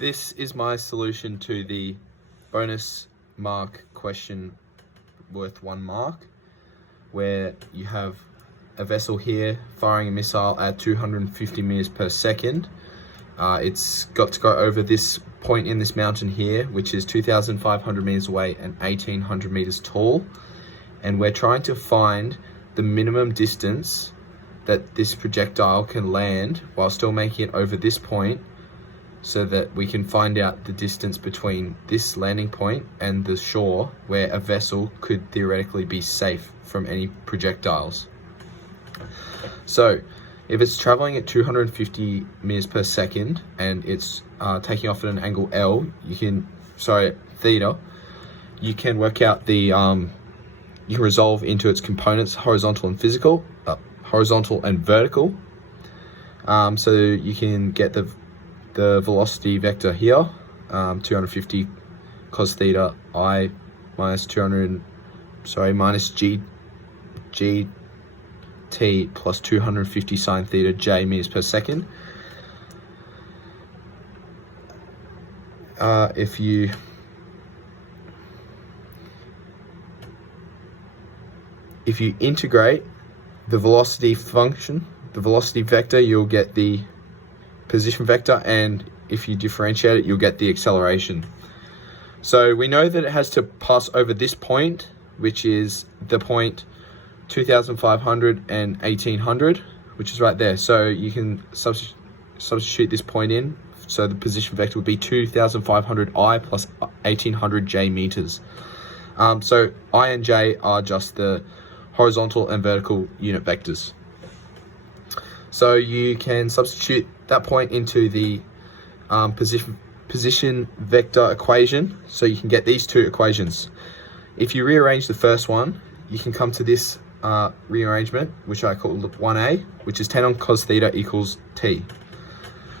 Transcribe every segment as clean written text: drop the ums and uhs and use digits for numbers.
this is my solution to the bonus mark question worth 1 mark, where you have a vessel here firing a missile at 250 meters per second. It's got to go over this point in this mountain here, which is 2,500 meters away and 1,800 meters tall. And we're trying to find the minimum distance that this projectile can land while still making it over this point, so that we can find out the distance between this landing point and the shore where a vessel could theoretically be safe from any projectiles. So if it's traveling at 250 meters per second and it's taking off at an angle L, theta, you can work out the, you can resolve into its components, horizontal and vertical. So you can get the velocity vector here, 250 cos theta I minus g t plus 250 sine theta j meters per second. If you integrate the velocity function, the velocity vector, you'll get the position vector, and if you differentiate it, you'll get the acceleration. So we know that it has to pass over this point, which is the point 2,500 and 1,800, which is right there. So you can substitute this point in. So the position vector would be 2,500 I plus 1,800 j meters. So I and j are just the horizontal and vertical unit vectors. So you can substitute that point into the position vector equation, so you can get these two equations. If you rearrange the first one, you can come to this rearrangement, which I call 1a, which is tan on cos theta equals t.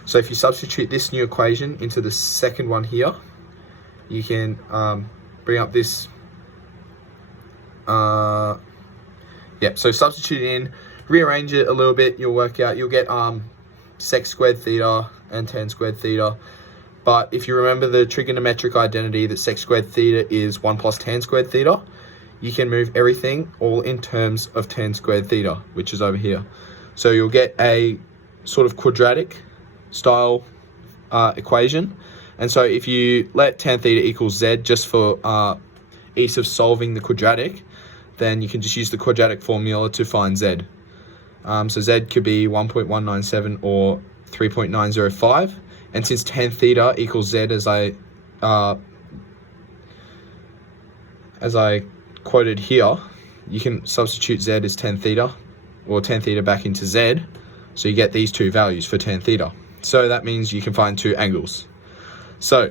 So if you substitute this new equation into the second one here, you can bring up this, so substitute in, rearrange it a little bit, you'll get sec squared theta and tan squared theta. But if you remember the trigonometric identity that sec squared theta is 1 plus tan squared theta, you can move everything all in terms of tan squared theta, which is over here. So you'll get a sort of quadratic style equation. And so if you let tan theta equals z just for ease of solving the quadratic, then you can just use the quadratic formula to find z. So z could be 1.197 or 3.905. And since tan theta equals z, as I quoted here, you can substitute z as tan theta, or tan theta back into z, so you get these two values for tan theta. So that means you can find two angles. So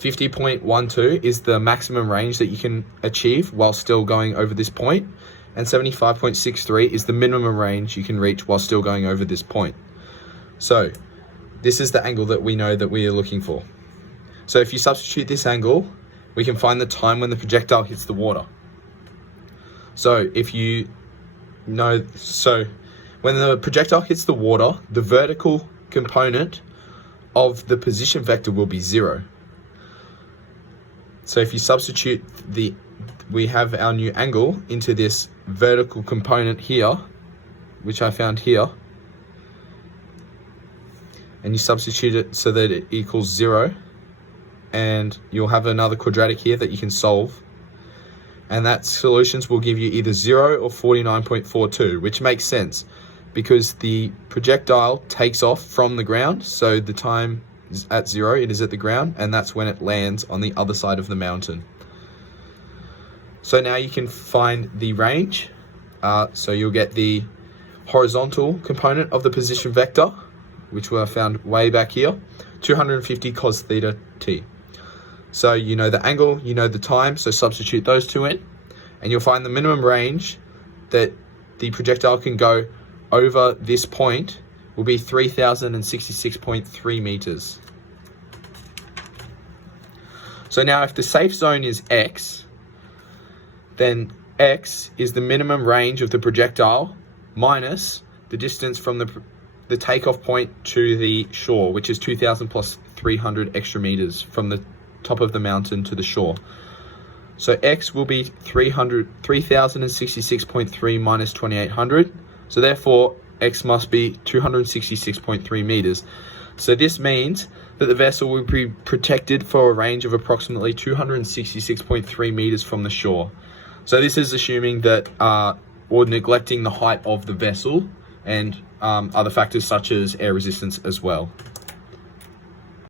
50.12 is the maximum range that you can achieve while still going over this point, and 75.63 is the minimum range you can reach while still going over this point. So this is the angle that we know that we are looking for. So if you substitute this angle, we can find the time when the projectile hits the water. So when the projectile hits the water, the vertical component of the position vector will be 0. So if you substitute we have our new angle into this vertical component here, which I found here, and you substitute it so that it equals 0, and you'll have another quadratic here that you can solve, and that solutions will give you either 0 or 49.42, which makes sense because the projectile takes off from the ground, so the time is at 0, it is at the ground, and that's when it lands on the other side of the mountain. So now you can find the range. So you'll get the horizontal component of the position vector, which were found way back here, 250 cos theta t. So you know the angle, you know the time, so substitute those two in, and you'll find the minimum range that the projectile can go over this point will be 3,066.3 meters. So now if the safe zone is x, then x is the minimum range of the projectile minus the distance from the the takeoff point to the shore, which is 2,000 plus 300 extra meters from the top of the mountain to the shore. So x will be 3,066.3 minus 2,800. So therefore, x must be 266.3 meters. So this means that the vessel will be protected for a range of approximately 266.3 meters from the shore. So this is assuming that, or neglecting the height of the vessel and other factors such as air resistance as well.